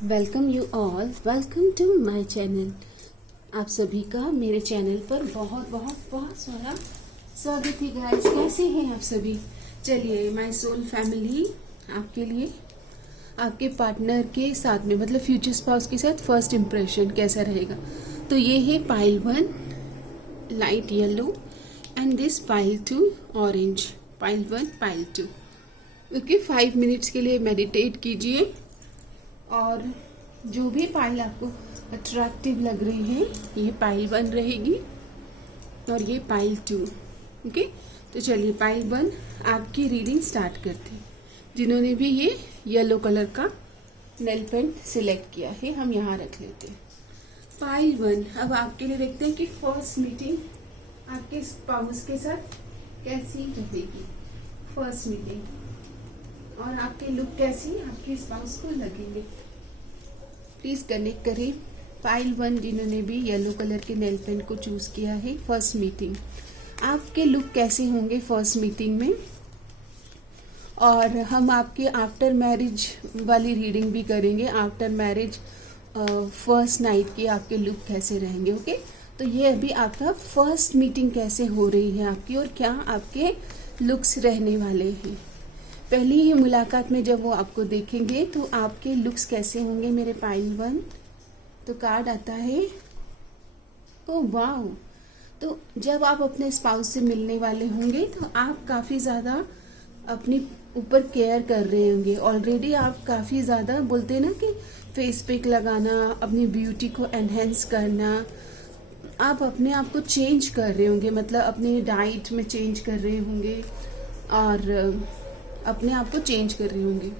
Welcome you all, welcome to my channel. आप सभी का मेरे चैनल पर बहुत बहुत बहुत सारा स्वागत है गाइस। कैसे हैं आप सभी? चलिए, माय सोल फैमिली आपके लिए आपके पार्टनर के साथ में मतलब फ्यूचर स्पाउस के साथ फर्स्ट इम्प्रेशन कैसा रहेगा। तो ये है pile 1 light yellow and this pile 2 orange. Pile 1 pile 2 okay. 5 minutes के लिए मेडिटेट कीजिए और जो भी पाइल आपको अट्रैक्टिव लग रही है ये पाइल 1 रहेगी और ये पाइल 2। ओके, तो चलिए पाइल 1 आपकी रीडिंग स्टार्ट करते हैं। जिन्होंने भी ये येलो कलर का नेल पेंट सिलेक्ट किया है हम यहाँ रख लेते हैं। पाइल 1 अब आपके लिए देखते हैं कि फर्स्ट मीटिंग आपके स्पाउस के साथ कैसी रहेगी। फर्स्ट मीटिंग और आपके लुक कैसी आपके स्पाउस को लगेंगे। प्लीज कनेक्ट करें। पाइल 1 जिन्होंने भी येलो कलर के नेल पेंट को चूज किया है, फर्स्ट मीटिंग आपके लुक कैसे होंगे फर्स्ट मीटिंग में। और हम आपके आफ्टर मैरिज वाली रीडिंग भी करेंगे। आफ्टर मैरिज फर्स्ट नाइट के आपके लुक कैसे रहेंगे। ओके, तो ये अभी आपका फर्स्ट मीटिंग कैसे हो रही है आपकी और क्या आपके लुक्स रहने वाले हैं। पहली ही मुलाकात में जब वो आपको देखेंगे तो आपके लुक्स कैसे होंगे मेरे पाइल 1। तो कार्ड आता है, ओ वाह। तो जब आप अपने स्पाउस से मिलने वाले होंगे तो आप काफ़ी ज़्यादा अपने ऊपर केयर कर रहे होंगे। ऑलरेडी आप काफ़ी ज़्यादा बोलते हैं ना कि फेस पैक लगाना, अपनी ब्यूटी को एनहेंस करना, आप अपने आप को चेंज कर रहे होंगे। मतलब अपने डाइट में चेंज कर रहे होंगे और अपने आप को चेंज कर रहे होंगे।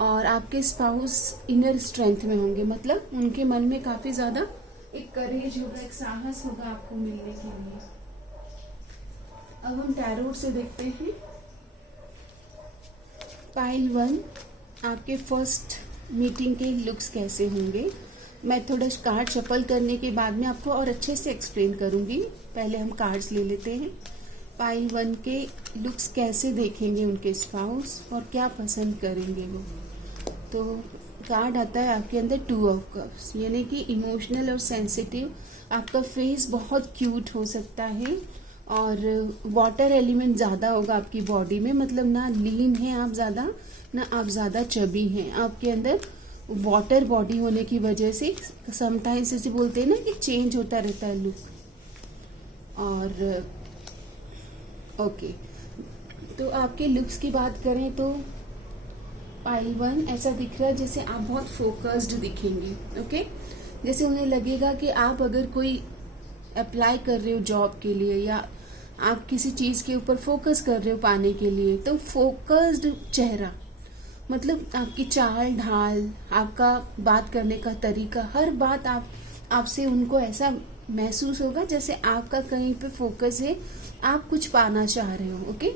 और आपके स्पाउस इनर स्ट्रेंथ में होंगे, मतलब उनके मन में काफ़ी ज़्यादा एक करेज होगा, एक साहस होगा आपको मिलने के लिए। अब हम टैरोट से देखते हैं। पाइल 1 आपके फर्स्ट मीटिंग के लुक्स कैसे होंगे। मैं थोड़ा कार्ड शफल करने के बाद में आपको और अच्छे से एक्सप्लेन करूंगी। पहले हम कार्ड्स ले लेते हैं। पाइल 1 के लुक्स कैसे देखेंगे उनके स्पाउस और क्या पसंद करेंगे वो। तो कार्ड आता है आपके अंदर 2 ऑफ कप्स, यानी कि इमोशनल और सेंसिटिव। आपका फेस बहुत क्यूट हो सकता है और वाटर एलिमेंट ज़्यादा होगा आपकी बॉडी में। मतलब ना लीन है आप ज़्यादा, ना आप ज़्यादा चबी हैं। आपके अंदर वाटर बॉडी होने की वजह से समटाइम्स जैसे बोलते हैं ना कि चेंज होता रहता है लुक। और ओके, तो आपके लुक्स की बात करें तो पाइल 1 ऐसा दिख रहा है जैसे आप बहुत फोकस्ड दिखेंगे। ओके, जैसे उन्हें लगेगा कि आप अगर कोई अप्लाई कर रहे हो जॉब के लिए या आप किसी चीज़ के ऊपर फोकस कर रहे हो पाने के लिए, तो फोकस्ड चेहरा मतलब आपकी चाल ढाल, आपका बात करने का तरीका, हर बात आपसे उनको ऐसा महसूस होगा जैसे आपका कहीं पे फोकस है, आप कुछ पाना चाह रहे हो। ओके,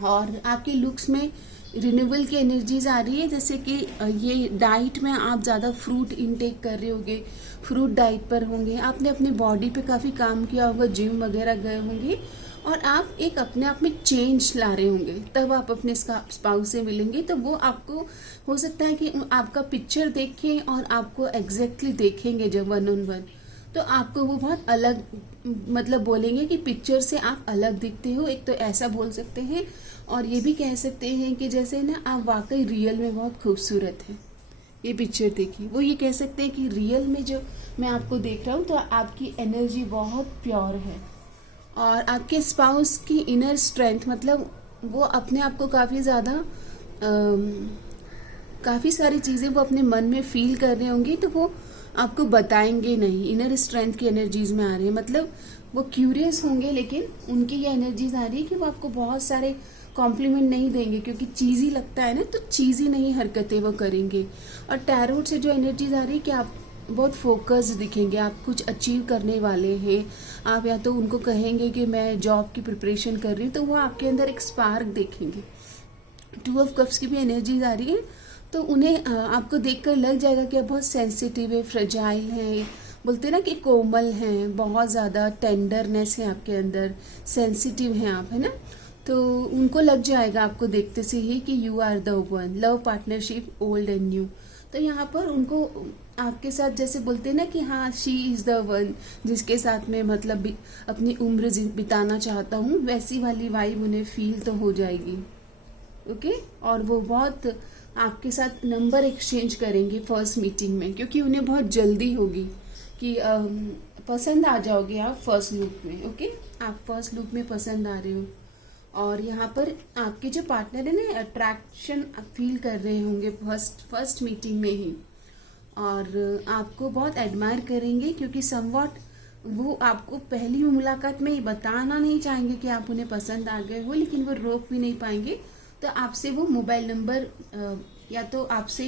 और आपके लुक्स में रिन्यूअल की एनर्जीज आ रही है। जैसे कि ये डाइट में आप ज़्यादा फ्रूट इनटेक कर रहे होंगे, फ्रूट डाइट पर होंगे, आपने अपने बॉडी पे काफ़ी काम किया होगा, जिम वगैरह गए होंगे और आप एक अपने आप में चेंज ला रहे होंगे। तब आप अपने स्पाउस से मिलेंगे तो वो आपको हो सकता है कि आपका पिक्चर देखें और आपको एग्जैक्टली देखेंगे जब 1 on 1, तो आपको वो बहुत अलग मतलब बोलेंगे कि पिक्चर से आप अलग दिखते हो। एक तो ऐसा बोल सकते हैं और ये भी कह सकते हैं कि जैसे ना आप वाकई रियल में बहुत खूबसूरत हैं। ये पिक्चर देखिए, वो ये कह सकते हैं कि रियल में जो मैं आपको देख रहा हूँ तो आपकी एनर्जी बहुत प्योर है। और आपके स्पाउस की इनर स्ट्रेंथ मतलब वो अपने आप को काफ़ी ज़्यादा काफ़ी सारी चीज़ें वो अपने मन में फील कर रहे होंगे तो वो आपको बताएंगे नहीं। इनर स्ट्रेंथ की एनर्जीज में आ रही है, मतलब वो क्यूरियस होंगे लेकिन उनकी ये एनर्जीज आ रही है कि वो आपको बहुत सारे कॉम्प्लीमेंट नहीं देंगे क्योंकि चीज़ी लगता है ना, तो चीज़ी नहीं हरकतें वो करेंगे। और टैरोट से जो एनर्जीज आ रही है कि आप बहुत फोकस्ड दिखेंगे, आप कुछ अचीव करने वाले हैं। आप या तो उनको कहेंगे कि मैं जॉब की प्रिपरेशन कर रही हूँ तो वो आपके अंदर एक स्पार्क देखेंगे। 2 ऑफ कप्स की भी एनर्जीज आ रही है तो उन्हें आपको देखकर लग जाएगा कि आप बहुत सेंसिटिव है, फ्रेजाइल हैं, बोलते हैं ना कि कोमल हैं, बहुत ज़्यादा टेंडरनेस है आपके अंदर, सेंसिटिव हैं आप, है ना। तो उनको लग जाएगा आपको देखते से ही कि you are the one. Love partnership old and new, तो यहाँ पर उनको आपके साथ जैसे बोलते हैं ना कि हाँ शी इज़ द वन जिसके साथ में मतलब अपनी उम्र बिताना चाहता हूँ, वैसी वाली वाइब उन्हें फील तो हो जाएगी। ओके और वो बहुत आपके साथ नंबर एक्सचेंज करेंगे फर्स्ट मीटिंग में, क्योंकि उन्हें बहुत जल्दी होगी कि पसंद आ जाओगे आप फर्स्ट लुक में। ओके आप फर्स्ट लुक में पसंद आ रहे हो, और यहाँ पर आपके जो पार्टनर है ना अट्रैक्शन फील कर रहे होंगे फर्स्ट मीटिंग में ही, और आपको बहुत एडमायर करेंगे, क्योंकि समवॉट वो आपको पहली मुलाकात में ही बताना नहीं चाहेंगे कि आप उन्हें पसंद आ गए हो, लेकिन वो रोक भी नहीं पाएंगे। तो आपसे वो मोबाइल नंबर या तो आपसे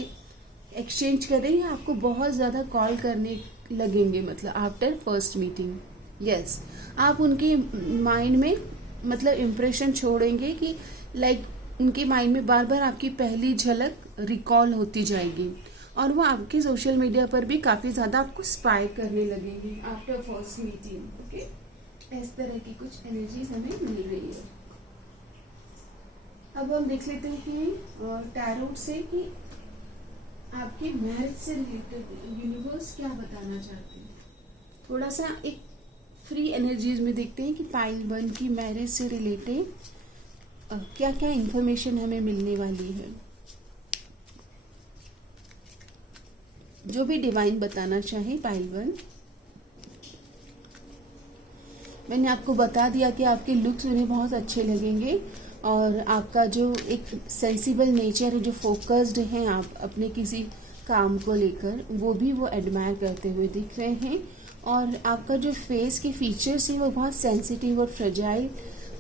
एक्सचेंज करेंगे, आपको बहुत ज़्यादा कॉल करने लगेंगे, मतलब आफ्टर फर्स्ट मीटिंग। यस आप उनके माइंड में मतलब इम्प्रेशन छोड़ेंगे कि लाइक उनके माइंड में बार बार आपकी पहली झलक रिकॉल होती जाएगी, और वो आपके सोशल मीडिया पर भी काफ़ी ज़्यादा आपको स्पाई करने लगेंगे आफ्टर फर्स्ट मीटिंग। ओके इस तरह की कुछ एनर्जीज हमें मिल रही है। अब हम देख लेते हैं टैरोट से कि आपके मैरिज से रिलेटेड यूनिवर्स क्या बताना चाहते हैं। थोड़ा सा एक फ्री एनर्जीज में देखते हैं कि पाइल 1 की मैरिज से रिलेटेड क्या क्या इंफॉर्मेशन हमें मिलने वाली है। जो भी डिवाइन बताना चाहे पाइल 1। मैंने आपको बता दिया कि आपके लुक्स उन्हें बहुत अच्छे लगेंगे, और आपका जो एक सेंसिबल नेचर है, जो फोकस्ड हैं आप अपने किसी काम को लेकर, वो भी वो एडमायर करते हुए दिख रहे हैं। और आपका जो फेस के फीचर्स हैं वो बहुत सेंसिटिव और फ्रेजाइल,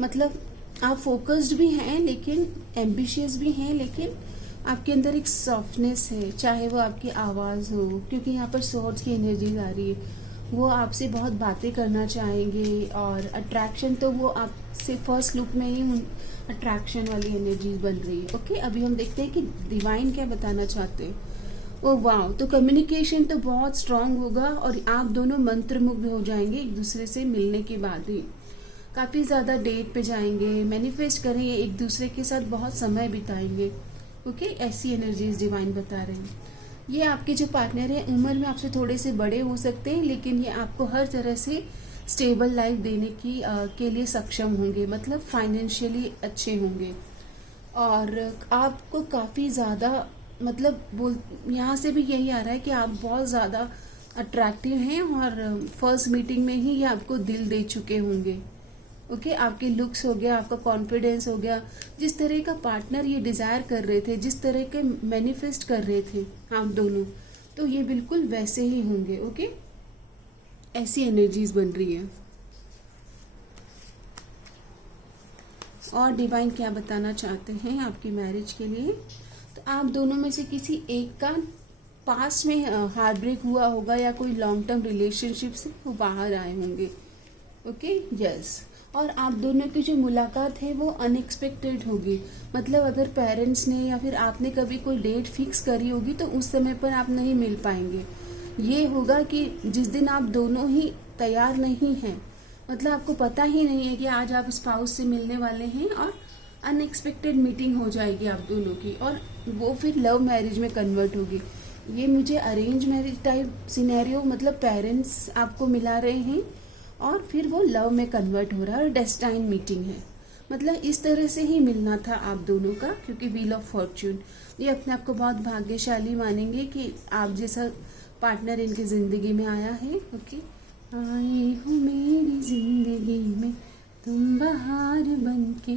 मतलब आप फोकस्ड भी हैं लेकिन एम्बिशियस भी हैं, लेकिन आपके अंदर एक सॉफ्टनेस है, चाहे वो आपकी आवाज़ हो, क्योंकि यहाँ पर सॉर्ड्स की एनर्जीज आ रही है। वो आपसे बहुत बातें करना चाहेंगे, और अट्रैक्शन तो वो आपसे फर्स्ट लुक में ही अट्रैक्शन वाली एनर्जीज बन रही है। ओके अभी हम देखते हैं कि डिवाइन क्या बताना चाहते हैं। ओ वाह, तो कम्युनिकेशन तो बहुत स्ट्रांग होगा, और आप दोनों मंत्रमुग्ध हो जाएंगे एक दूसरे से मिलने के बाद ही। काफ़ी ज़्यादा डेट पे जाएंगे, मैनिफेस्ट करेंगे, एक दूसरे के साथ बहुत समय बिताएंगे। ओके ऐसी एनर्जीज डिवाइन बता रहे हैं। ये आपके जो पार्टनर हैं उम्र में आपसे थोड़े से बड़े हो सकते हैं, लेकिन ये आपको हर तरह से स्टेबल लाइफ देने के लिए सक्षम होंगे, मतलब फाइनेंशियली अच्छे होंगे, और आपको काफ़ी ज़्यादा मतलब यहाँ से भी यही आ रहा है कि आप बहुत ज़्यादा अट्रैक्टिव हैं, और फर्स्ट मीटिंग में ही ये आपको दिल दे चुके होंगे। ओके आपके लुक्स हो गया, आपका कॉन्फिडेंस हो गया, जिस तरह का पार्टनर ये डिज़ायर कर रहे थे, जिस तरह के मैनिफेस्ट कर रहे थे आप दोनों, तो ये बिल्कुल वैसे ही होंगे। ओके ऐसी एनर्जीज बन रही है। और डिवाइन क्या बताना चाहते हैं आपकी मैरिज के लिए। तो आप दोनों में से किसी एक का पास में हार्ट ब्रेक हुआ होगा, या कोई लॉन्ग टर्म रिलेशनशिप से वो बाहर आए होंगे। ओके यस और आप दोनों की जो मुलाकात है वो अनएक्सपेक्टेड होगी, मतलब अगर पेरेंट्स ने या फिर आपने कभी कोई डेट फिक्स करी होगी तो उस समय पर आप नहीं मिल पाएंगे। ये होगा कि जिस दिन आप दोनों ही तैयार नहीं हैं, मतलब आपको पता ही नहीं है कि आज आप स्पाउस से मिलने वाले हैं, और अनएक्सपेक्टेड मीटिंग हो जाएगी आप दोनों की, और वो फिर लव मैरिज में कन्वर्ट होगी। ये मुझे अरेंज मैरिज टाइप सिनेरियो, मतलब पेरेंट्स आपको मिला रहे हैं और फिर वो लव में कन्वर्ट हो रहा है, और डेस्टाइन मीटिंग है, मतलब इस तरह से ही मिलना था आप दोनों का, क्योंकि व्हील ऑफ फॉर्च्यून। ये अपने आप को बहुत भाग्यशाली मानेंगे कि आप जैसा पार्टनर इनकी ज़िंदगी में आया है। ओके आए हो मेरी ज़िंदगी में तुम बहार बनके,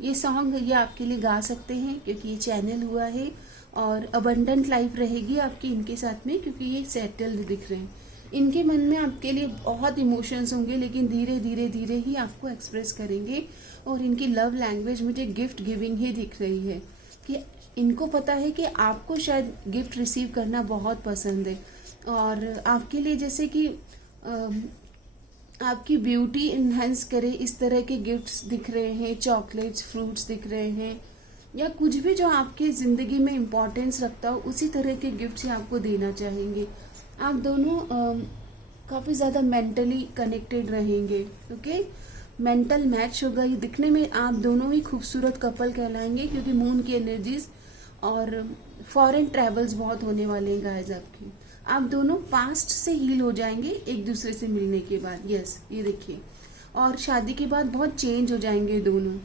ये सॉन्ग ये आपके लिए गा सकते हैं क्योंकि ये चैनल हुआ है, और अबंडेंट लाइफ रहेगी आपकी इनके साथ में, क्योंकि ये सेटल्ड दिख रहे हैं। इनके मन में आपके लिए बहुत इमोशंस होंगे, लेकिन धीरे धीरे धीरे ही आपको एक्सप्रेस करेंगे, और इनकी लव लैंग्वेज मुझे गिफ्ट गिविंग ही दिख रही है, कि इनको पता है कि आपको शायद गिफ्ट रिसीव करना बहुत पसंद है, और आपके लिए जैसे कि आपकी ब्यूटी इन्हेंस करे इस तरह के गिफ्ट्स दिख रहे हैं, चॉकलेट्स, फ्रूट्स दिख रहे हैं, या कुछ भी जो आपकी ज़िंदगी में इम्पोर्टेंस रखता हो उसी तरह के गिफ्ट्स ही आपको देना चाहेंगे। आप दोनों काफ़ी ज़्यादा मेंटली कनेक्टेड रहेंगे। ओके मेंटल मैच होगा, ये दिखने में आप दोनों ही खूबसूरत कपल कहलाएंगे, क्योंकि मून की एनर्जीज और फॉरेन ट्रैवल्स बहुत होने वाले हैं गाइस आपके। आप दोनों पास्ट से हील हो जाएंगे एक दूसरे से मिलने के बाद। यस, ये देखिए। और शादी के बाद बहुत चेंज हो जाएंगे दोनों।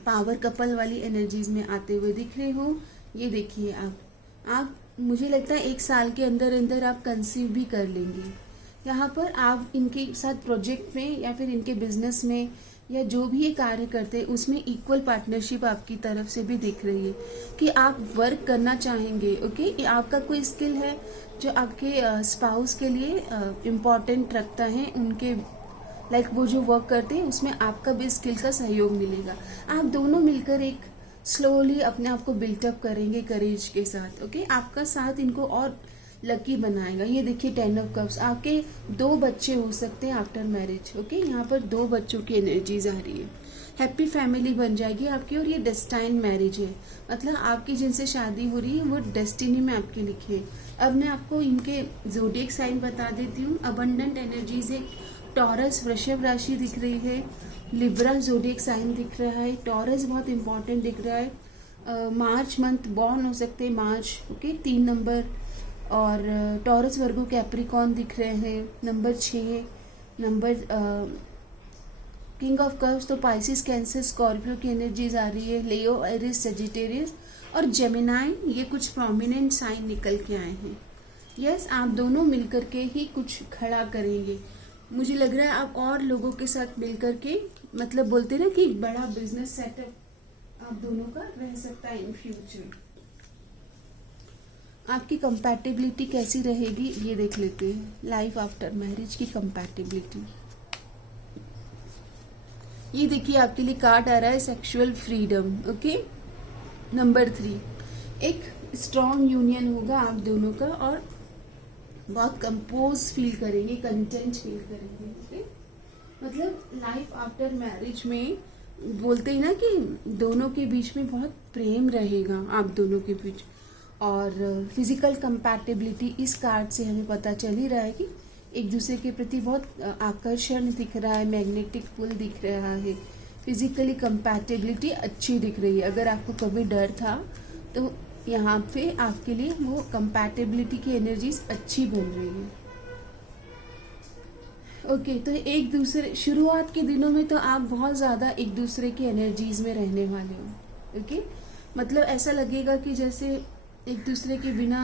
पावर कपल वाली एनर्जीज में आते हुए दिख रहे हो। ये देखिए आप मुझे लगता है 1 साल के अंदर अंदर आप कंसीव भी कर लेंगे। यहाँ पर आप इनके साथ प्रोजेक्ट में या फिर इनके बिजनेस में या जो भी ये कार्य करते हैं उसमें इक्वल पार्टनरशिप आपकी तरफ से भी दिख रही है कि आप वर्क करना चाहेंगे। ओके, ये आपका कोई स्किल है जो आपके स्पाउस के लिए इम्पॉर्टेंट रखता है, उनके लाइक वो जो वर्क करते हैं उसमें आपका भी स्किल का सहयोग मिलेगा। आप दोनों मिलकर एक स्लोली अपने आप को बिल्टअप करेंगे करेज के साथ। ओके, आपका साथ इनको और लकी बनाएगा। ये देखिए 10 ऑफ कप्स, आपके 2 बच्चे हो सकते हैं आफ्टर मैरिज। ओके, यहाँ पर 2 बच्चों की एनर्जीज आ रही है। हैप्पी फैमिली बन जाएगी आपकी। और ये डेस्टाइन मैरिज है, मतलब आपकी जिनसे शादी हो रही है वो डेस्टिनी में आपके लिखे है। अब मैं आपको इनके ज़ोडिएक साइन बता देती हूँ। अबंडेंट एनर्जीज है। टॉरस वृषभ राशि दिख रही है। लिब्रा ज़ोडिएक साइन दिख रहा है। टॉरस बहुत इंपॉर्टेंट दिख रहा है। मार्च मंथ बॉर्न हो सकते हैं, मार्च। Okay, 3 number. और टॉरस वर्गो कैप्रिकॉन दिख रहे हैं। Number 6 number. King of cups तो पाइसिस, कैंसर, स्कॉर्पियो की एनर्जीज आ रही है। लियो, एरिस, सेजिटेरियस और जेमिनाई, ये कुछ प्रोमिनेंट साइन निकल के आए हैं। यस, आप दोनों मिलकर के ही कुछ खड़ा करेंगे। मुझे लग रहा है आप और लोगों के साथ मिलकर के, मतलब बोलते ना कि बड़ा बिजनेस सेटअप आप दोनों का रह सकता है इन फ्यूचर। आपकी कंपैटिबिलिटी कैसी रहेगी ये देख लेते हैं। लाइफ आफ्टर मैरिज की कंपैटिबिलिटी, ये देखिए आपके लिए कार्ड आ रहा है सेक्सुअल फ्रीडम। ओके, नंबर 3, एक स्ट्रॉन्ग यूनियन होगा आप दोनों का और बहुत कंपोज फील करेंगे, कंटेंट फील करेंगे। ओके, मतलब लाइफ आफ्टर मैरिज में बोलते हैं ना कि दोनों के बीच में बहुत प्रेम रहेगा आप दोनों के बीच। और फिजिकल कंपैटिबिलिटी इस कार्ड से हमें पता चल ही रहा है कि एक दूसरे के प्रति बहुत आकर्षण दिख रहा है, मैग्नेटिक पुल दिख रहा है। फिजिकली कंपैटिबिलिटी अच्छी दिख रही है। अगर आपको कभी डर था तो यहाँ पे आपके लिए वो कंपैटिबिलिटी की एनर्जीज अच्छी बन रही है। ओके, तो एक दूसरे शुरुआत के दिनों में तो आप बहुत ज़्यादा एक दूसरे की एनर्जीज में रहने वाले हो। ओके, मतलब ऐसा लगेगा कि जैसे एक दूसरे के बिना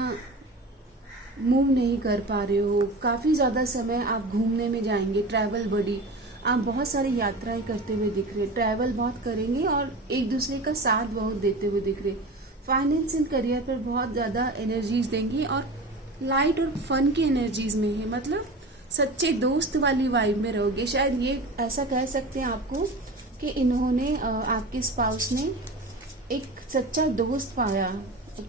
मूव नहीं कर पा रहे हो। काफ़ी ज़्यादा समय आप घूमने में जाएंगे, ट्रैवल बडी, आप बहुत सारी यात्राएं करते हुए दिख रहे, ट्रैवल बहुत करेंगे और एक दूसरे का साथ बहुत देते हुए दिख रहे। फाइनेंस एंड करियर पर बहुत ज़्यादा एनर्जीज देंगी और लाइट और फन की एनर्जीज में है, मतलब सच्चे दोस्त वाली वाइब में रहोगे। शायद ये ऐसा कह सकते हैं आपको कि इन्होंने आपके स्पाउस ने एक सच्चा दोस्त पाया,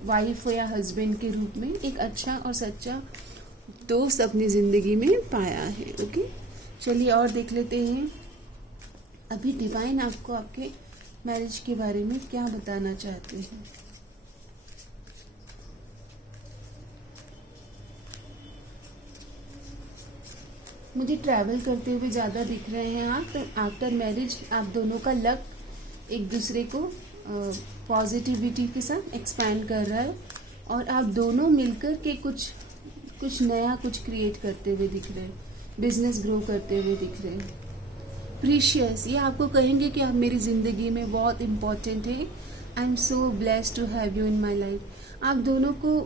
वाइफ या हस्बैंड के रूप में एक अच्छा और सच्चा दोस्त अपनी ज़िंदगी में पाया है। ओके, चलिए और देख लेते हैं अभी डिवाइन आपको आपके मैरिज के बारे में क्या बताना चाहते हैं। मुझे ट्रैवल करते हुए ज़्यादा दिख रहे हैं आप, तो आफ्टर मैरिज आप दोनों का लक एक दूसरे को पॉजिटिविटी के साथ एक्सपैंड कर रहा है और आप दोनों मिलकर के कुछ नया कुछ क्रिएट करते हुए दिख रहे हैं, बिजनेस ग्रो करते हुए दिख रहे हैं। प्रीशियस, ये आपको कहेंगे कि आप मेरी ज़िंदगी में बहुत इम्पॉर्टेंट है। I am so blessed to have you in my life. आप दोनों को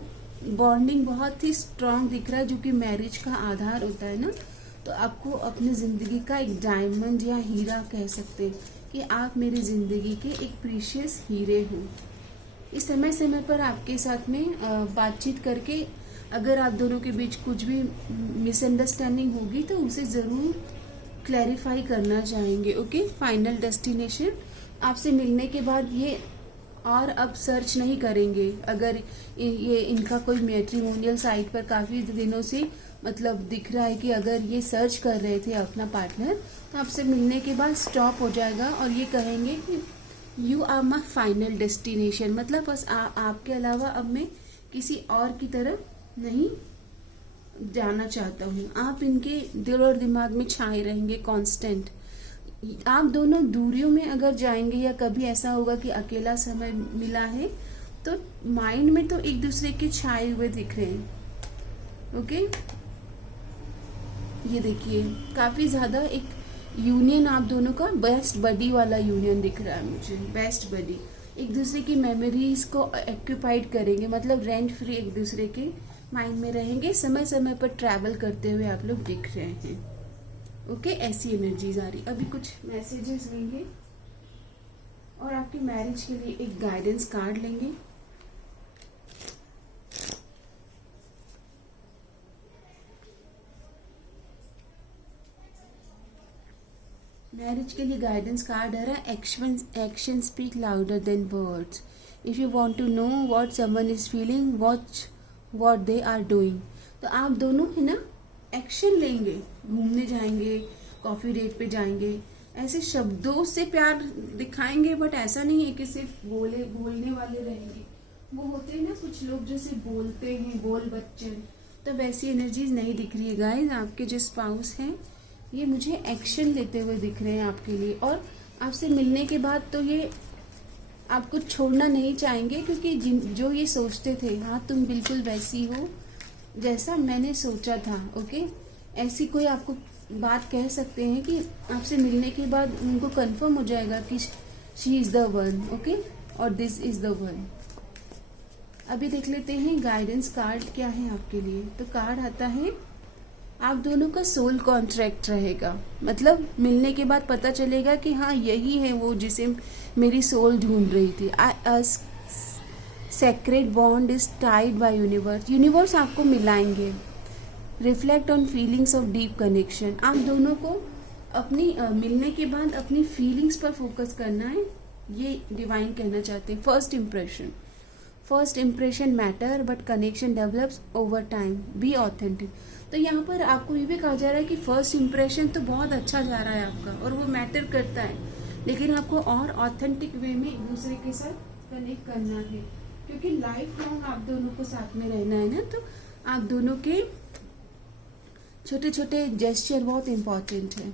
बॉन्डिंग बहुत ही स्ट्रांग दिख रहा है, जो कि मैरिज का आधार होता है ना। तो आपको अपनी ज़िंदगी का एक डायमंड या हीरा कह सकते हैं कि आप मेरी ज़िंदगी के एक प्रीशियस हीरे हो। इस समय समय पर आपके साथ में बातचीत करके अगर आप दोनों के बीच कुछ भी मिसअंडरस्टैंडिंग होगी तो उसे ज़रूर क्लैरिफाई करना चाहेंगे। ओके, फाइनल डेस्टिनेशन आपसे मिलने के बाद ये और अब सर्च नहीं करेंगे। अगर ये इनका कोई मैट्रिमोनियल साइट पर काफ़ी दिनों से मतलब दिख रहा है कि अगर ये सर्च कर रहे थे अपना पार्टनर, तो आपसे मिलने के बाद स्टॉप हो जाएगा और ये कहेंगे कि you are my final destination, मतलब बस आपके अलावा अब मैं किसी और की तरफ नहीं जाना चाहता हूँ। आप इनके दिल और दिमाग में छाए रहेंगे कांस्टेंट। आप दोनों दूरियों में अगर जाएंगे या कभी ऐसा होगा कि अकेला समय मिला है तो माइंड में तो एक दूसरे के छाए हुए दिख रहे हैं। ओके, ये देखिए काफी ज्यादा एक यूनियन आप दोनों का बेस्ट बडी वाला यूनियन दिख रहा है मुझे। बेस्ट बडी एक दूसरे की मेमोरीज को ऑक्यूपाइड करेंगे, मतलब रेंट फ्री एक दूसरे के माइंड में रहेंगे, समय समय पर ट्रैवल करते हुए आप लोग दिख रहे हैं। ओके, ऐसी एनर्जीज आ रही। अभी कुछ मैसेजेस लेंगे और आपकी मैरिज के लिए एक गाइडेंस कार्ड लेंगे। मैरिज के लिए गाइडेंस कार्ड आ रहा है, action speak louder than words. If you want to know what someone is feeling, watch what they are doing. तो आप दोनों है ना एक्शन लेंगे, घूमने जाएंगे, कॉफी डेट पे जाएंगे, ऐसे शब्दों से प्यार दिखाएंगे, बट ऐसा नहीं है कि सिर्फ बोलने वाले रहेंगे। वो होते हैं ना कुछ लोग जो सिर्फ बोलते हैं, बोल बच्चे, तो वैसी एनर्जीज नहीं दिख रही है गाइस। आपके जो स्पाउस हैं ये मुझे एक्शन लेते हुए दिख रहे हैं आपके लिए, और आपसे मिलने के बाद तो ये आपको छोड़ना नहीं चाहेंगे, क्योंकि जो ये सोचते थे, हाँ तुम बिल्कुल वैसी हो जैसा मैंने सोचा था। ओके, ऐसी कोई आपको बात कह सकते हैं कि आपसे मिलने के बाद उनको कंफर्म हो जाएगा कि she is the one. Okay, और दिस इज द वन। अभी देख लेते हैं गाइडेंस कार्ड क्या है आपके लिए। तो कार्ड आता है आप दोनों का सोल कॉन्ट्रैक्ट रहेगा, मतलब मिलने के बाद पता चलेगा कि हाँ यही है वो जिसे मेरी सोल ढूंढ रही थी। Secret bond is tied by universe. Universe आपको मिलाएंगे। Reflect on feelings of deep connection. आप दोनों को अपनी मिलने के बाद अपनी फीलिंग्स पर फोकस करना है, ये डिवाइन कहना चाहते हैं। First impression matter but connection develops over time, be authentic. तो यहाँ पर आपको ये भी कहा जा रहा है कि फर्स्ट इम्प्रेशन तो बहुत अच्छा जा रहा है आपका और वो मैटर करता है, लेकिन आपको और ऑथेंटिक वे में एक दूसरे के साथ कनेक्ट करना है, क्योंकि लाइफ लॉन्ग आप दोनों को साथ में रहना है ना। तो आप दोनों के छोटे छोटे जेस्चर बहुत इंपॉर्टेंट है।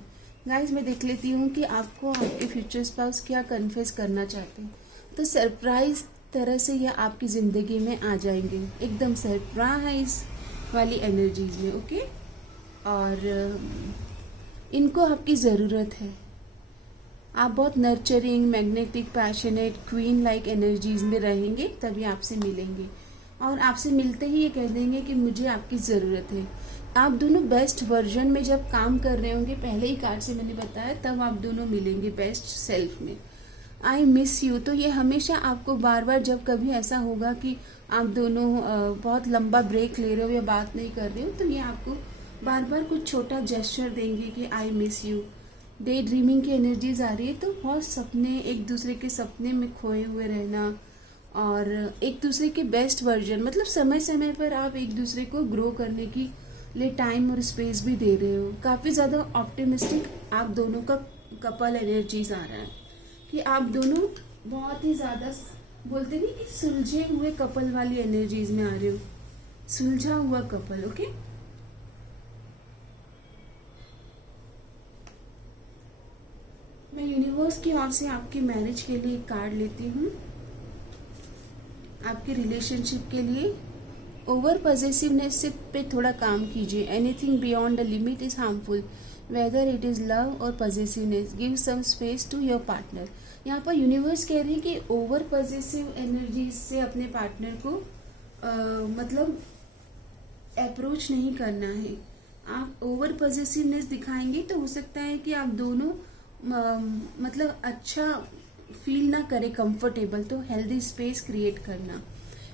गाइस, मैं देख लेती हूँ कि आपको आपके फ्यूचर स्पाउस क्या कन्फेस करना चाहते हैं। तो सरप्राइज तरह से ये आपकी जिंदगी में आ जाएंगे, एकदम सरप्राइज वाली एनर्जीज में। ओके, और इनको आपकी ज़रूरत है। आप बहुत nurturing, magnetic, passionate, queen like energies में रहेंगे, तभी आपसे मिलेंगे, और आपसे मिलते ही ये कह देंगे कि मुझे आपकी ज़रूरत है। आप दोनों बेस्ट वर्जन में जब काम कर रहे होंगे, पहले ही कार्ड से मैंने बताया, तब आप दोनों मिलेंगे बेस्ट सेल्फ में। आई मिस यू, तो ये हमेशा आपको बार बार जब कभी ऐसा होगा कि आप दोनों बहुत लंबा ब्रेक ले रहे हो या बात नहीं कर रहे हो, तो ये आपको बार बार कुछ छोटा जेस्चर देंगे कि I miss you. Day dreaming की एनर्जीज आ रही है, तो बहुत सपने, एक दूसरे के सपने में खोए हुए रहना, और एक दूसरे के बेस्ट वर्जन, मतलब समय समय पर आप एक दूसरे को ग्रो करने की लिए टाइम और स्पेस भी दे रहे हो। काफ़ी ज़्यादा ऑप्टिमिस्टिक आप दोनों का कपल एनर्जीज आ रहा है कि आप दोनों बहुत ही ज़्यादा, बोलते नहीं कि सुलझे हुए कपल वाली एनर्जीज में आ रहे हो, सुलझा हुआ कपल। ओके, मैं यूनिवर्स की ओर से आपकी मैरिज के लिए एक कार्ड लेती हूँ। आपके रिलेशनशिप के लिए ओवर पॉजिटिवनेस से पे थोड़ा काम कीजिए। Anything beyond the limit is harmful, whether it is love और positiveness, give some space to your partner. यहाँ पर यूनिवर्स कह रहे हैं कि ओवर पॉजिटिव एनर्जी से अपने पार्टनर को मतलब अप्रोच नहीं करना है। आप ओवर पॉजिटिवनेस दिखाएंगे तो हो सकता है कि आप दोनों मतलब अच्छा फील ना करें, कंफर्टेबल, तो हेल्दी स्पेस क्रिएट करना।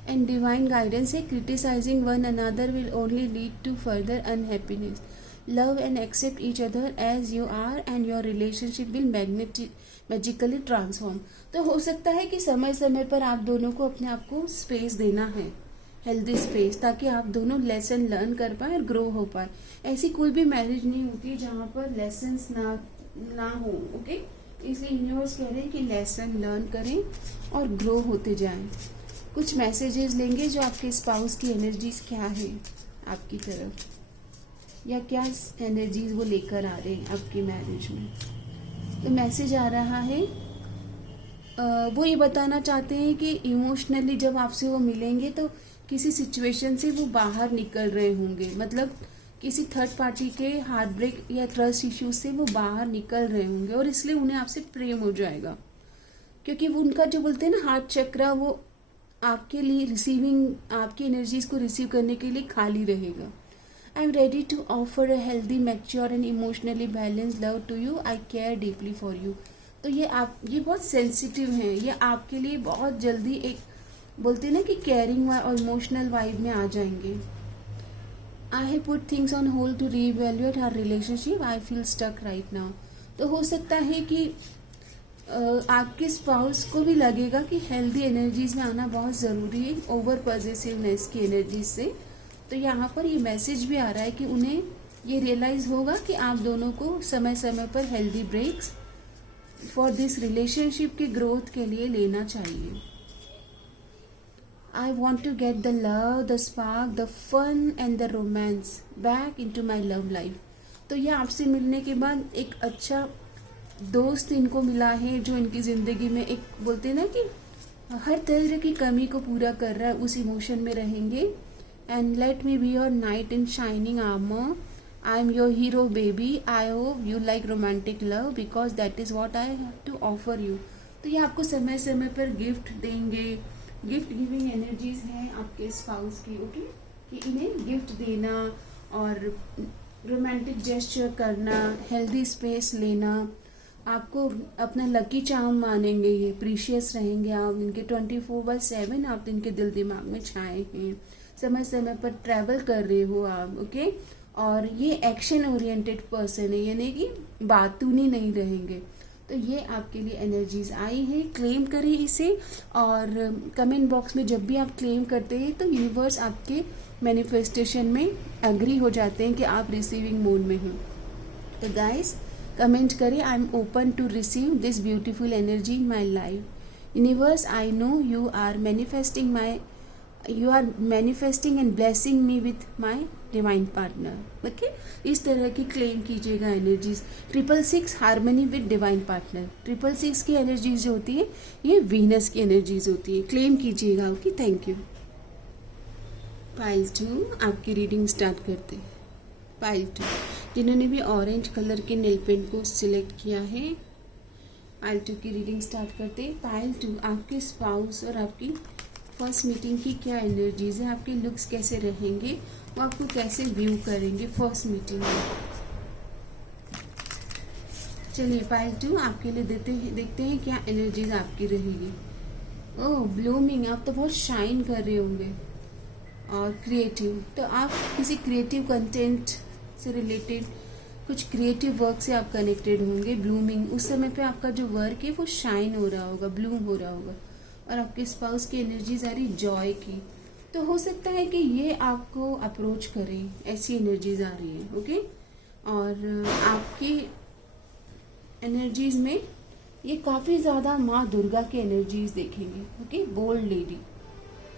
एंड डिवाइन गाइडेंस है, criticizing one another will only lead to further unhappiness, love and accept each other as you are and your relationship will magically transform. तो हो सकता है कि समय समय पर आप दोनों को अपने आप को स्पेस देना है, हेल्दी स्पेस, ताकि आप दोनों लेसन लर्न कर पाए और ग्रो हो पाए। ऐसी कोई भी मैरिज नहीं होती जहाँ पर लेसन्स ना हो। ओके, इसलिए यूनिवर्स कह रहे हैं कि लेसन लर्न करें और ग्रो होते जाएं। कुछ मैसेजेस लेंगे जो आपके स्पाउस की एनर्जीज क्या है आपकी तरफ, या क्या एनर्जीज वो लेकर आ रहे हैं आपकी मैरिज में। तो मैसेज आ रहा है, वो ये बताना चाहते हैं कि इमोशनली जब आपसे वो मिलेंगे तो किसी सिचुएशन से वो बाहर निकल रहे होंगे, मतलब किसी थर्ड पार्टी के हार्ट ब्रेक या ट्रस्ट इश्यूज से वो बाहर निकल रहे होंगे और इसलिए उन्हें आपसे प्रेम हो जाएगा, क्योंकि वो उनका जो बोलते हैं ना हार्ट चक्रा, वो आपके लिए रिसीविंग आपकी एनर्जीज को रिसीव करने के लिए खाली रहेगा। I am ready to offer a healthy, mature and emotionally balance love to you, I care deeply for you. तो ये बहुत सेंसिटिव हैं, ये आपके लिए बहुत जल्दी एक बोलते हैं ना कि केयरिंग और इमोशनल वाइब में आ जाएंगे। I have put things on hold to reevaluate our relationship, I feel stuck right now. तो हो सकता है कि आपके स्पाउस को भी लगेगा कि हेल्दी एनर्जीज में आना बहुत ज़रूरी है ओवर पॉजिटिवनेस की एनर्जीज से। तो यहाँ पर ये मैसेज भी आ रहा है कि उन्हें ये रियलाइज़ होगा कि आप दोनों को समय समय पर healthy breaks for this relationship की ग्रोथ के लिए लेना चाहिए। I want to get the love, the spark, the fun and the romance back in to my love life. तो ये आपसे मिलने के बाद एक अच्छा दोस्त इनको मिला है जो इनकी ज़िंदगी में एक बोलते हैं ना कि हर तरह की कमी को पूरा कर रहा है, उस इमोशन में रहेंगे। And let me be your knight in shining armour, I am your hero baby, I hope you like romantic love because that is what I have to offer you. तो ये आपको समय समय पर गिफ्ट देंगे, gift giving energies हैं आपके spouse की, ओके, कि इन्हें गिफ्ट देना और रोमांटिक जेस्चर करना, हेल्दी स्पेस लेना, आपको अपना लकी चार्म मानेंगे, ये प्रीशियस रहेंगे आप इनके 24/7, आप इनके दिल दिमाग में छाए हैं, समय समय पर ट्रैवल कर रहे हो आप, ओके। और ये एक्शन ओरिएंटेड पर्सन है, यानी कि बातूनी नहीं रहेंगे। तो ये आपके लिए एनर्जीज आई है, क्लेम करें इसे। और कमेंट बॉक्स में जब भी आप क्लेम करते हैं तो यूनिवर्स आपके मैनिफेस्टेशन में एग्री हो जाते हैं कि आप रिसीविंग मोड में हो। तो गाइस कमेंट करें, I am open to receive this beautiful energy in my life. Universe, I know you are manifesting and blessing me with my divine partner, okay. इस तरह की क्लेम कीजिएगा energies. 666 harmony with divine partner. 666 की energies जो होती है ये Venus की एनर्जीज होती है, क्लेम कीजिएगा, ओके। Thank you. पाइल 2 आपकी रीडिंग स्टार्ट करते हैं। पाइल 2 जिन्होंने भी ऑरेंज कलर के नेल पेंट को सिलेक्ट किया है, पाइल 2 की रीडिंग स्टार्ट करते हैं। पाइल 2 आपके स्पाउस और आपकी फर्स्ट मीटिंग की क्या एनर्जीज है, आपके लुक्स कैसे रहेंगे, वो आपको कैसे व्यू करेंगे फर्स्ट मीटिंग में। चलिए पाइल 2 आपके लिए देखते हैं क्या एनर्जीज आपकी रहेगी। ओह ब्लूमिंग, आप तो बहुत शाइन कर रहे होंगे। और क्रिएटिव, तो आप किसी क्रिएटिव कंटेंट से रिलेटेड कुछ क्रिएटिव वर्क से आप कनेक्टेड होंगे। ब्लूमिंग, उस समय पे आपका जो वर्क है वो शाइन हो रहा होगा, ब्लूम हो रहा होगा। और आपके स्पाउस की एनर्जीज आ रही जॉय की, तो हो सकता है कि ये आपको अप्रोच करें, ऐसी एनर्जीज आ रही है, ओके। और आपकी एनर्जीज में ये काफ़ी ज़्यादा माँ दुर्गा की एनर्जीज देखेंगे, okay. Bold lady,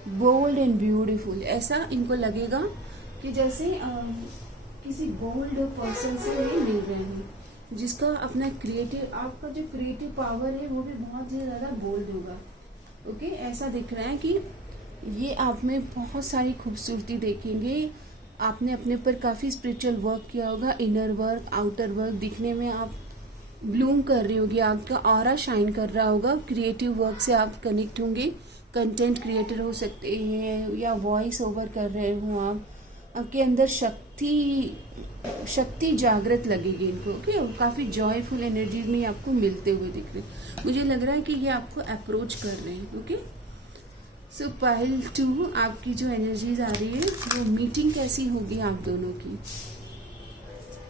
bold and beautiful, ऐसा इनको लगेगा कि जैसे किसी बोल्ड पर्सन से ये मिल रहे हैं, जिसका अपना क्रिएटिव, आपका जो क्रिएटिव पावर है वो भी बहुत ही ज़्यादा बोल्ड होगा, ओके। ऐसा दिख रहा है कि ये आप में बहुत सारी खूबसूरती देखेंगे। आपने अपने पर काफ़ी स्पिरिचुअल वर्क किया होगा, इनर वर्क, आउटर वर्क, दिखने में आप ब्लूम कर रही होगी, आपका ऑरा शाइन कर रहा होगा। क्रिएटिव वर्क से आप कनेक्ट होंगे, कंटेंट क्रिएटर हो सकते हैं या वॉइस ओवर कर रहे हो आप। आपके अंदर शक्ति जागृत लगेगी इनको, ओके। काफ़ी जॉयफुल एनर्जीज में आपको मिलते हुए दिख रहे हैं। मुझे लग रहा है कि ये आपको अप्रोच कर रहे हैं, ओके। सो पाइल 2 आपकी जो एनर्जीज आ रही है वो मीटिंग कैसी होगी आप दोनों की।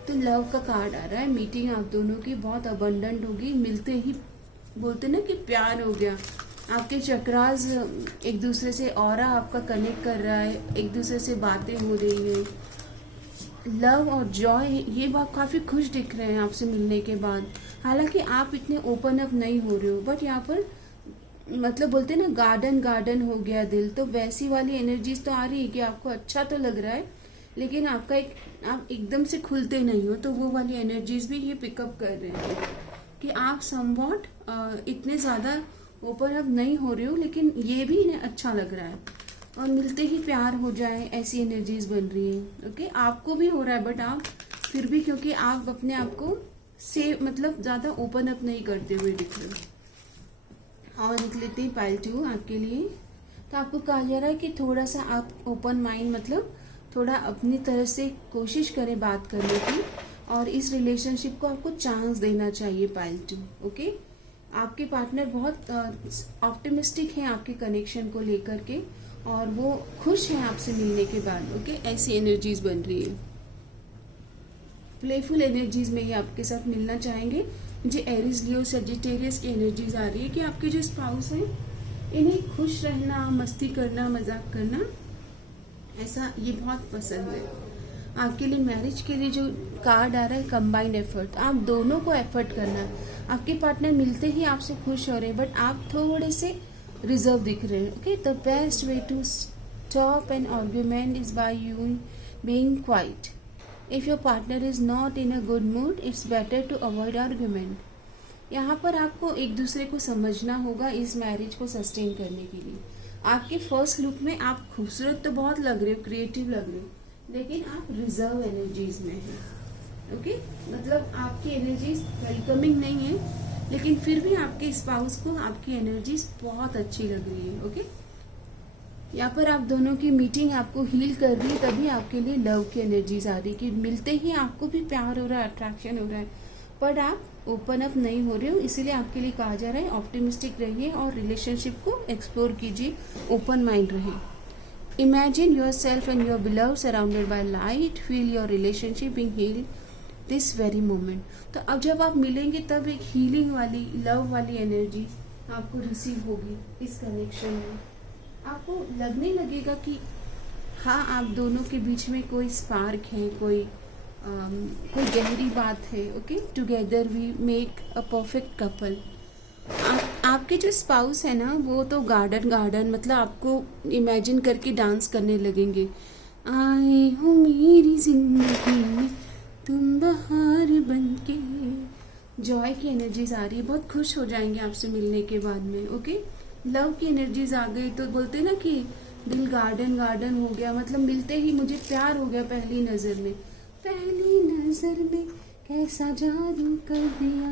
तो लव का कार्ड आ रहा है, मीटिंग आप दोनों की बहुत अबंडेंट होगी, मिलते ही बोलते ना कि प्यार हो गया। आपके चक्रास एक दूसरे से, ऑरा आपका कनेक्ट कर रहा है, एक दूसरे से बातें हो रही है। लव और जॉय, ये बात काफ़ी खुश दिख रहे हैं आपसे मिलने के बाद। हालांकि आप इतने ओपन अप नहीं हो रहे हो, बट यहाँ पर मतलब बोलते हैं ना गार्डन हो गया दिल, तो वैसी वाली एनर्जीज तो आ रही है कि आपको अच्छा तो लग रहा है, लेकिन आप एकदम से खुलते नहीं हो। तो वो वाली एनर्जीज भी ये पिकअप कर रहे हैं कि आप समवॉट इतने ज़्यादा ओपन अप नहीं हो रहे हो, लेकिन ये भी इन्हें अच्छा लग रहा है और मिलते ही प्यार हो जाए ऐसी एनर्जीज बन रही है। ओके, आपको भी हो रहा है, बट आप फिर भी, क्योंकि आप अपने आप को से मतलब ज़्यादा ओपन अप नहीं करते हुए दिख रहे हो। और निकले थे पाइल 2 आपके लिए। तो आपको कहा जा रहा है कि थोड़ा सा आप ओपन माइंड, मतलब थोड़ा अपनी तरफ से कोशिश करें बात करने की, और इस रिलेशनशिप को आपको चांस देना चाहिए पाइल 2। ओके, आपके पार्टनर बहुत ऑप्टिमिस्टिक हैं आपके कनेक्शन को लेकर के, और वो खुश हैं आपसे मिलने के बाद। ओके, ऐसी एनर्जीज बन रही है। प्लेफुल एनर्जीज में ये आपके साथ मिलना चाहेंगे। मुझे एरीज, लियो, सजिटेरियस की एनर्जीज आ रही है कि आपके जो स्पाउस हैं इन्हें खुश रहना, मस्ती करना, मजाक करना, ऐसा ये बहुत पसंद है। आपके लिए मैरिज के लिए जो कार्ड आ रहा है कंबाइंड एफर्ट, आप दोनों को एफर्ट करना है। आपके पार्टनर मिलते ही आपसे खुश हो रहे हैं, बट आप थोड़े से रिजर्व दिख रहे हैं। Okay, the best way to stop an argument is by you being quiet. If your partner is not in a good mood, it's better to avoid argument. यहाँ पर आपको एक दूसरे को समझना होगा इस मैरिज को सस्टेन करने के लिए। आपके फर्स्ट लुक में आप खूबसूरत तो बहुत लग रहे हो, क्रिएटिव लग रहे हो, लेकिन आप रिजर्व एनर्जीज में हैं। ओके, मतलब आपकी एनर्जीज वेलकमिंग नहीं है, लेकिन फिर भी आपके स्पाउस को आपकी एनर्जीज बहुत अच्छी लग रही है। ओके, यहाँ पर आप दोनों की मीटिंग आपको हील कर रही है, तभी आपके लिए लव की एनर्जीज आ रही है कि मिलते ही आपको भी प्यार हो रहा है, अट्रैक्शन हो रहा है, पर आप ओपन अप नहीं हो रहे हो। इसीलिए आपके लिए कहा जा रहा है ऑप्टिमिस्टिक रहिए और रिलेशनशिप को एक्सप्लोर कीजिए, ओपन माइंड रहे। Imagine yourself and your beloved surrounded by light. Feel your relationship being healed this very moment. तो अब जब आप मिलेंगे तब एक हीलिंग वाली, लव वाली एनर्जी आपको रिसीव होगी इस कनेक्शन में। आपको लगने लगेगा कि हाँ, आप दोनों के बीच में कोई स्पार्क है, कोई गहरी बात है। Okay, together we make a perfect couple. आपके जो स्पाउस है ना, वो तो गार्डन मतलब आपको इमेजिन करके डांस करने लगेंगे। आए हो मेरी जिंदगी में तुम बहार बनके। जॉय की एनर्जीज आ रही है, बहुत खुश हो जाएंगे आपसे मिलने के बाद में। ओके, लव की एनर्जीज आ गई तो बोलते ना कि दिल गार्डन हो गया, मतलब मिलते ही मुझे प्यार हो गया पहली नजर में। पहली नजर में कैसा जादू कर दिया,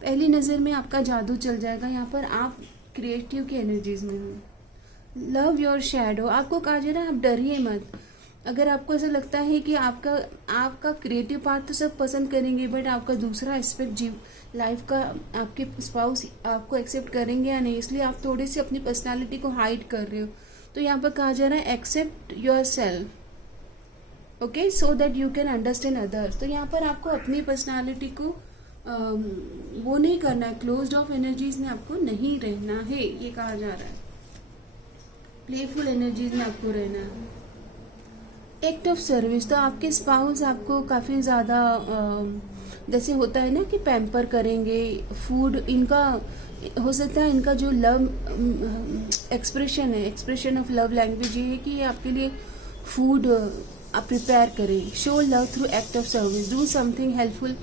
पहली नज़र में आपका जादू चल जाएगा। यहाँ पर आप क्रिएटिव की एनर्जीज में हो। लव योर शैडो, आपको कहा जा रहा है आप डरिए मत। अगर आपको ऐसा लगता है कि आपका क्रिएटिव पार्ट तो सब पसंद करेंगे, बट आपका दूसरा एस्पेक्ट लाइफ का आपके स्पाउस आपको एक्सेप्ट करेंगे या नहीं, इसलिए आप थोड़े से अपनी पर्सनालिटी को हाइड कर रहे हो। तो यहाँ पर कहा जा रहा है accept yourself, okay, so that you can understand others. तो यहाँ पर आपको अपनी पर्सनालिटी को वो नहीं करना है, क्लोज्ड ऑफ एनर्जीज में आपको नहीं रहना है, ये कहा जा रहा है। प्लेफुल एनर्जीज में आपको रहना है। एक्ट ऑफ सर्विस, तो आपके स्पाउस आपको काफ़ी ज़्यादा जैसे होता है ना कि पैम्पर करेंगे, फूड इनका हो सकता है, इनका जो लव एक्सप्रेशन है, एक्सप्रेशन ऑफ लव लैंग्वेज ये है कि ये आपके लिए फूड आप प्रिपेयर करें। Show love through act of service, do something helpful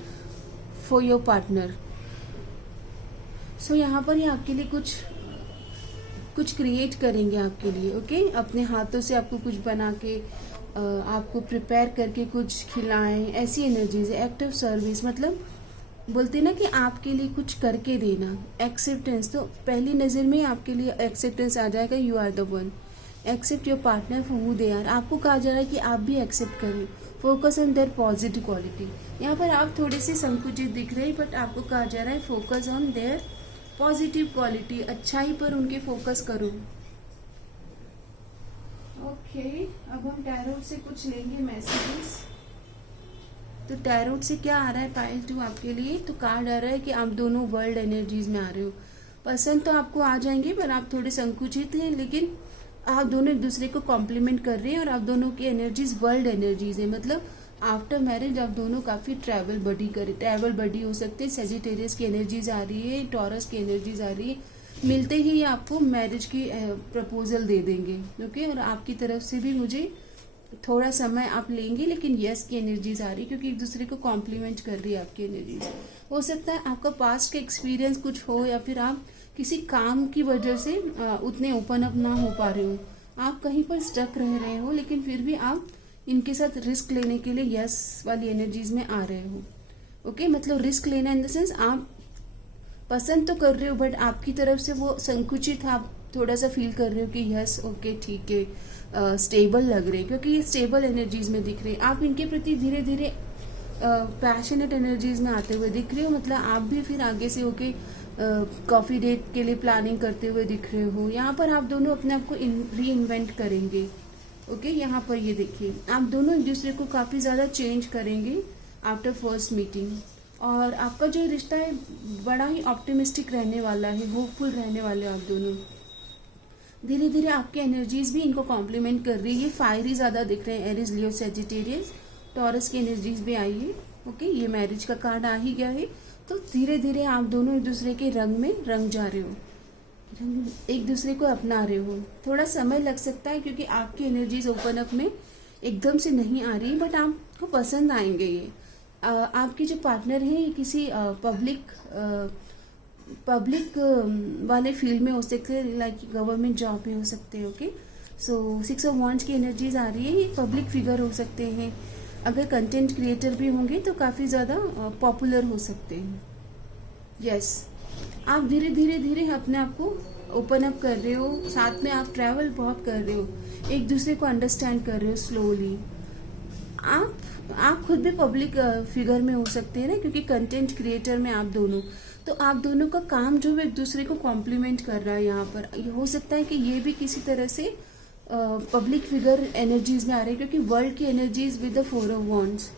for your partner. So यहाँ पर ये आपके लिए कुछ क्रिएट करेंगे आपके लिए। ओके, अपने हाथों से आपको कुछ बना के आपको प्रिपेयर करके कुछ खिलाएं, ऐसी एनर्जीज है। एक्ट ऑफ सर्विस मतलब बोलते ना कि आपके लिए कुछ करके देना। एक्सेप्टेंस, तो पहली नज़र में आपके लिए एक्सेप्टेंस आ जाएगा, you are the one. Accept your partner for who they are, आपको कहा जा रहा है कि आप भी एक्सेप्ट करें। Focus on their positive quality, यहाँ पर आप थोड़े से संकुचित दिख रहे हैं, बट आपको कहा जा रहा है focus on their positive quality, अच्छाई पर उनके फोकस करो। ओके, अब हम टैरोट से कुछ लेंगे मैसेजेस। तो टैरोट से क्या आ रहा है पाइल 2 आपके लिए? तो कार्ड आ रहा है कि आप दोनों वर्ल्ड एनर्जीज में आ रहे हो। पसंद तो आपको आ जाएंगे, पर आप थोड़े संकुचित हैं, लेकिन आप दोनों एक दूसरे को कॉम्प्लीमेंट कर रहे हैं, और आप दोनों की एनर्जीज वर्ल्ड एनर्जीज है। मतलब आफ्टर मैरिज आप दोनों काफ़ी ट्रैवल बडी हो सकते हैं। सेजिटेरियस की एनर्जीज आ रही है, टॉरस की एनर्जीज आ रही है। मिलते ही आपको मैरिज की प्रपोजल दे देंगे। ओके, और आपकी तरफ से भी मुझे थोड़ा समय आप लेंगे, लेकिन यस की एनर्जीज आ रही है, क्योंकि एक दूसरे को कॉम्प्लीमेंट कर रही है आपकी एनर्जीज। हो सकता है आपका पास्ट का एक्सपीरियंस कुछ हो, या फिर आप किसी काम की वजह से उतने ओपन अप ना हो पा रहे हो, आप कहीं पर स्टक रह रहे हो, लेकिन फिर भी आप इनके साथ रिस्क लेने के लिए यस वाली एनर्जीज में आ रहे हो। ओके, मतलब रिस्क लेना इन द सेंस आप पसंद तो कर रहे हो बट आपकी तरफ से वो संकुचित, आप थोड़ा सा फील कर रहे हो कि यस ओके ठीक है, स्टेबल लग रहे हैं, क्योंकि ये स्टेबल एनर्जीज में दिख रहे हैं। आप इनके प्रति धीरे धीरे पैशनेट एनर्जीज में आते हुए दिख रहे हो, मतलब आप भी फिर आगे से होके कॉफ़ी डेट के लिए प्लानिंग करते हुए दिख रहे हो। यहाँ पर आप दोनों अपने आप को री इन्वेंट करेंगे। ओके, यहाँ पर ये देखिए आप दोनों एक दूसरे को काफ़ी ज़्यादा चेंज करेंगे आफ्टर फर्स्ट मीटिंग, और आपका जो रिश्ता है बड़ा ही ऑप्टिमिस्टिक रहने वाला है, होपफुल रहने वाले आप दोनों। धीरे धीरे आपकी एनर्जीज भी इनको कॉम्प्लीमेंट कर रही है। ये फायरी ज़्यादा दिख रहे हैं, एरिस, लियो, सेजिटेरियस, टॉरस की एनर्जीज भी आई है। ओके, ये मैरिज का कार्ड आ ही गया है। तो धीरे धीरे आप दोनों एक दूसरे के रंग में रंग जा रहे हो, एक दूसरे को अपना रहे हो। थोड़ा समय लग सकता है क्योंकि आपकी एनर्जीज ओपन अप में एकदम से नहीं आ रही, बट आपको पसंद आएंगे ये। आपके जो पार्टनर हैं ये किसी पब्लिक वाले फील्ड में हो सकते हैं, लाइक गवर्नमेंट जॉब में हो सकते हैं। ओके, सो 6 ऑफ वांड्स की एनर्जीज आ रही है, ये पब्लिक फिगर हो सकते हैं। अगर कंटेंट क्रिएटर भी होंगे तो काफ़ी ज़्यादा पॉपुलर हो सकते हैं। यस, आप धीरे धीरे धीरे अपने आप को ओपन अप कर रहे हो, साथ में आप ट्रैवल बहुत कर रहे हो, एक दूसरे को अंडरस्टैंड कर रहे हो स्लोली। आप खुद भी पब्लिक फिगर में हो सकते हैं ना, क्योंकि कंटेंट क्रिएटर में आप दोनों, तो आप दोनों का काम जो है एक दूसरे को कॉम्प्लीमेंट कर रहा है। यहाँ पर हो सकता है कि ये भी किसी तरह से पब्लिक फिगर एनर्जीज में आ रहे हैं, क्योंकि वर्ल्ड की energies with the 4 of wands.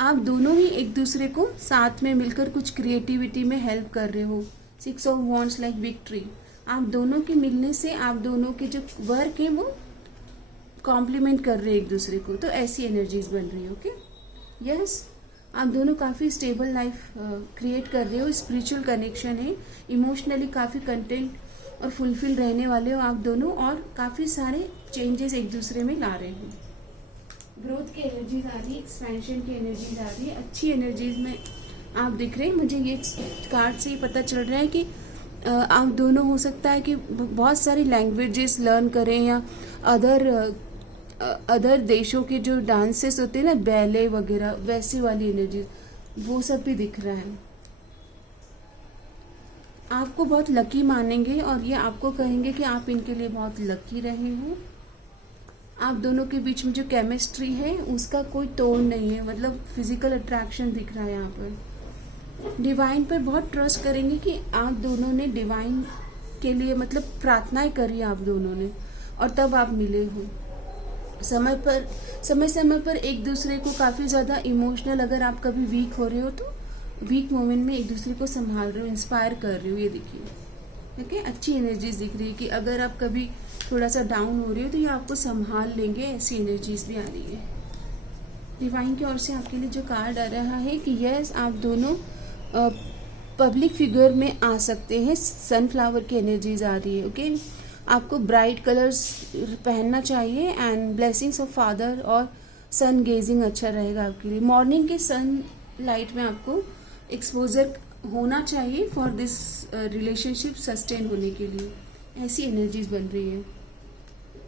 आप दोनों ही एक दूसरे को साथ में मिलकर कुछ क्रिएटिविटी में हेल्प कर रहे हो। 6 ऑफ वांड्स लाइक विक्ट्री, आप दोनों के मिलने से आप दोनों के जो वर्क है वो कॉम्प्लीमेंट कर रहे हैं एक दूसरे को, तो ऐसी एनर्जीज बन रही है। ओके, यस, आप दोनों काफ़ी स्टेबल लाइफ क्रिएट कर रहे हो, स्पिरिचुअल कनेक्शन है, इमोशनली काफ़ी कंटेंट और फुलफिल रहने वाले हो आप दोनों, और काफ़ी सारे चेंजेस एक दूसरे में ला रहे हो। ग्रोथ की एनर्जीज आ रही है, एक्सपेंशन की एनर्जीज आ रही है, अच्छी एनर्जीज में आप दिख रहे हैं। मुझे ये कार्ड से ही पता चल रहा है कि आप दोनों हो सकता है कि बहुत सारी लैंग्वेजेस लर्न करें, या अदर देशों के जो डांसेस होते हैं ना, बैले वगैरह, वैसी वाली एनर्जी वो सब भी दिख रहा है। आपको बहुत लकी मानेंगे और ये आपको कहेंगे कि आप इनके लिए बहुत लकी रहे हो। आप दोनों के बीच में जो केमिस्ट्री है उसका कोई तोड़ नहीं है, मतलब फिजिकल अट्रैक्शन दिख रहा है। यहाँ पर डिवाइन पर बहुत ट्रस्ट करेंगे कि आप दोनों ने डिवाइन के लिए मतलब प्रार्थनाएं करी आप दोनों ने, और तब आप मिले हो। समय समय पर एक दूसरे को काफ़ी ज़्यादा इमोशनल, अगर आप कभी वीक हो रहे हो तो वीक मोमेंट में एक दूसरे को संभाल रहे हो, इंस्पायर कर रहे हो। ये देखिए, ठीक है, अच्छी एनर्जीज दिख रही है कि अगर आप कभी थोड़ा सा डाउन हो रहे हो तो ये आपको संभाल लेंगे, ऐसी एनर्जीज भी आ रही है। डिवाइन की ओर से आपके लिए जो कार्ड आ रहा है कि यस, आप दोनों पब्लिक फिगर में आ सकते हैं। सनफ्लावर की एनर्जीज आ रही है। ओके, आपको ब्राइट कलर्स पहनना चाहिए, एंड ब्लेसिंग्स ऑफ फादर और सन गेजिंग अच्छा रहेगा आपके लिए। मॉर्निंग के सन लाइट में आपको एक्सपोजर होना चाहिए फॉर दिस रिलेशनशिप सस्टेन होने के लिए, ऐसी एनर्जीज बन रही है।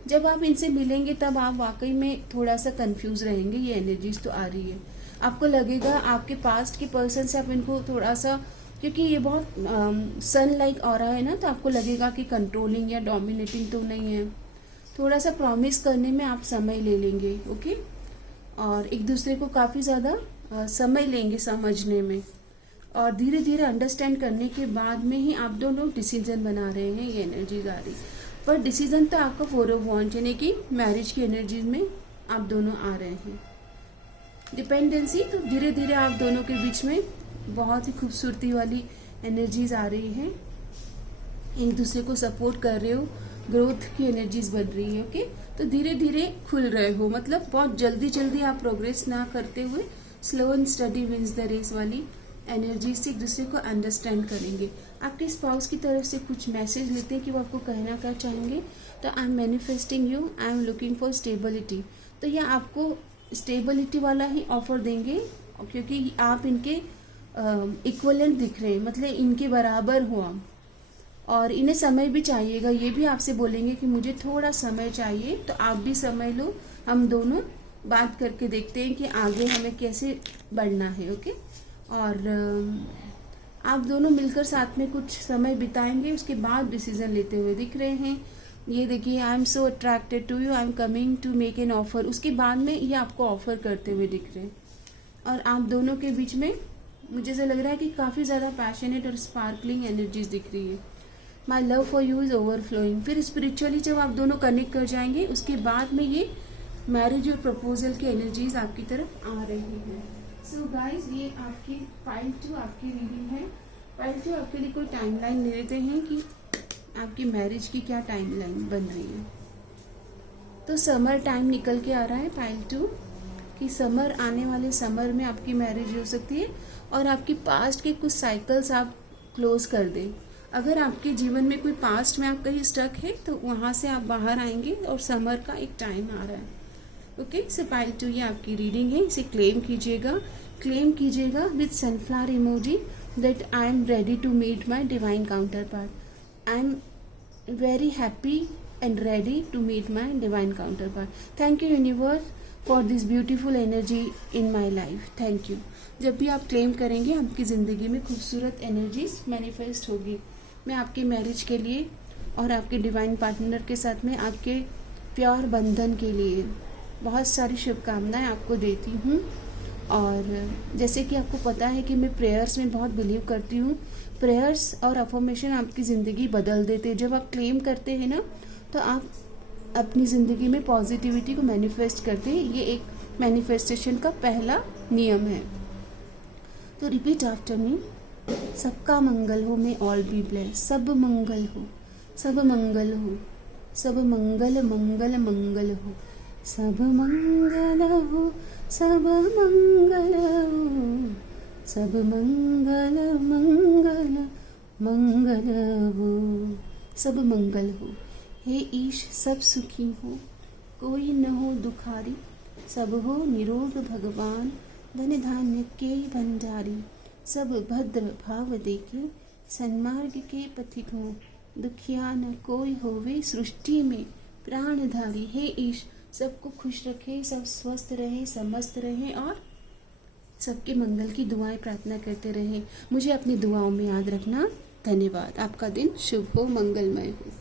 जब आप इनसे मिलेंगे तब आप वाकई में थोड़ा सा कंफ्यूज रहेंगे, ये एनर्जीज तो आ रही है। आपको लगेगा आपके पास्ट के पर्सन से आप इनको थोड़ा सा, क्योंकि ये बहुत सन लाइक ऑरा है ना, तो आपको लगेगा कि कंट्रोलिंग या डोमिनेटिंग तो नहीं है। थोड़ा सा प्रॉमिस करने में आप समय ले लेंगे। ओके, और एक दूसरे को काफ़ी ज़्यादा समय लेंगे समझने में, और धीरे धीरे अंडरस्टैंड करने के बाद में ही आप दोनों डिसीजन बना रहे हैं, ये एनर्जीज आ रही। पर डिसीजन तो आपका 4 ऑफ वांड्स यानी कि मैरिज की एनर्जीज में आप दोनों आ रहे हैं। डिपेंडेंसी, तो धीरे धीरे आप दोनों के बीच में बहुत ही खूबसूरती वाली एनर्जीज आ रही है, एक दूसरे को सपोर्ट कर रहे हो, ग्रोथ की एनर्जीज बन रही है। ओके, तो धीरे धीरे खुल रहे हो, मतलब बहुत जल्दी जल्दी आप प्रोग्रेस ना करते हुए slow and study wins the race वाली एनर्जी से एक दूसरे को अंडरस्टैंड करेंगे। आपके स्पाउस की तरफ से कुछ मैसेज लेते हैं कि वो आपको कहना क्या चाहेंगे। तो I am manifesting you, I am looking for stability, तो ये आपको स्टेबिलिटी वाला ही ऑफर देंगे, क्योंकि आप इनके इक्वलेंट दिख रहे हैं, मतलब इनके बराबर हो आप। और इन्हें समय भी चाहिएगा, ये भी आपसे बोलेंगे कि मुझे थोड़ा समय चाहिए, तो आप भी समय लो, हम दोनों बात करके देखते हैं कि आगे हमें कैसे बढ़ना है। ओके, और आप दोनों मिलकर साथ में कुछ समय बिताएंगे, उसके बाद डिसीजन लेते हुए दिख रहे हैं। ये देखिए, I am so attracted to you, I am coming to make an offer, उसके बाद में ये आपको ऑफर करते हुए दिख रहे हैं। और आप दोनों के बीच में मुझे ऐसा लग रहा है कि काफ़ी ज़्यादा पैशनेट और स्पार्कलिंग एनर्जीज दिख रही है। My love for you is overflowing. फिर स्पिरिचुअली जब आप दोनों कनेक्ट कर जाएंगे, उसके बाद में ये मैरिज और प्रपोजल की एनर्जीज आपकी तरफ आ रही है। सो गाइज, ये आपकी फाइल 2 आपकी रीडिंग है। फाइल 2 आपके लिए कोई टाइमलाइन ले लेते हैं कि आपकी मैरिज की क्या टाइमलाइन बन रही है। तो समर टाइम निकल के आ रहा है फाइल 2 कि समर, आने वाले समर में आपकी मैरिज हो सकती है और आपकी पास्ट के कुछ साइकिल्स आप क्लोज कर दें। अगर आपके जीवन में कोई पास्ट में आप कहीं स्टक है तो वहाँ से आप बाहर आएंगे और समर का एक टाइम आ रहा है। ओके, सो फाइल 2 ये आपकी रीडिंग है, इसे क्लेम कीजिएगा with sunflower emoji that I am ready to meet my divine counterpart. I am very happy and ready to meet my divine counterpart. Thank you universe for this beautiful energy in my life, thank you. जब भी आप claim करेंगे, आपकी ज़िंदगी में खूबसूरत energies manifest होगी। मैं आपके मैरिज के लिए और आपके डिवाइन पार्टनर के साथ में आपके प्योर बंधन के लिए बहुत सारी शुभकामनाएं आपको देती हूँ। और जैसे कि आपको पता है कि मैं प्रेयर्स में बहुत बिलीव करती हूँ। प्रेयर्स और अफर्मेशन आपकी ज़िंदगी बदल देते हैं। जब आप क्लेम करते हैं ना, तो आप अपनी ज़िंदगी में पॉजिटिविटी को मैनिफेस्ट करते हैं। ये एक मैनिफेस्टेशन का पहला नियम है। तो रिपीट आफ्टर मी। सबका मंगल हो, मे ऑल बी ब्लेस। सब मंगल हो, सब मंगल हो, सब मंगल मंगल मंगल हो, सब मंगल हो, सब मंगल हो, सब मंगल मंगल मंगल हो, सब मंगल हो। हे ईश, सब सुखी हो, कोई न हो दुखारी, सब हो निरोग भगवान, धन धान्य के भंडारी, सब भद्र भाव देके सन्मार्ग के पथिक हो, दुखिया न कोई होवे सृष्टि में प्राणधारी। हे ईश, सबको खुश रखे, सब स्वस्थ रहे, समस्त रहे और सबके मंगल की दुआएं प्रार्थना करते रहे। मुझे अपनी दुआओं में याद रखना। धन्यवाद। आपका दिन शुभ हो, मंगलमय हो।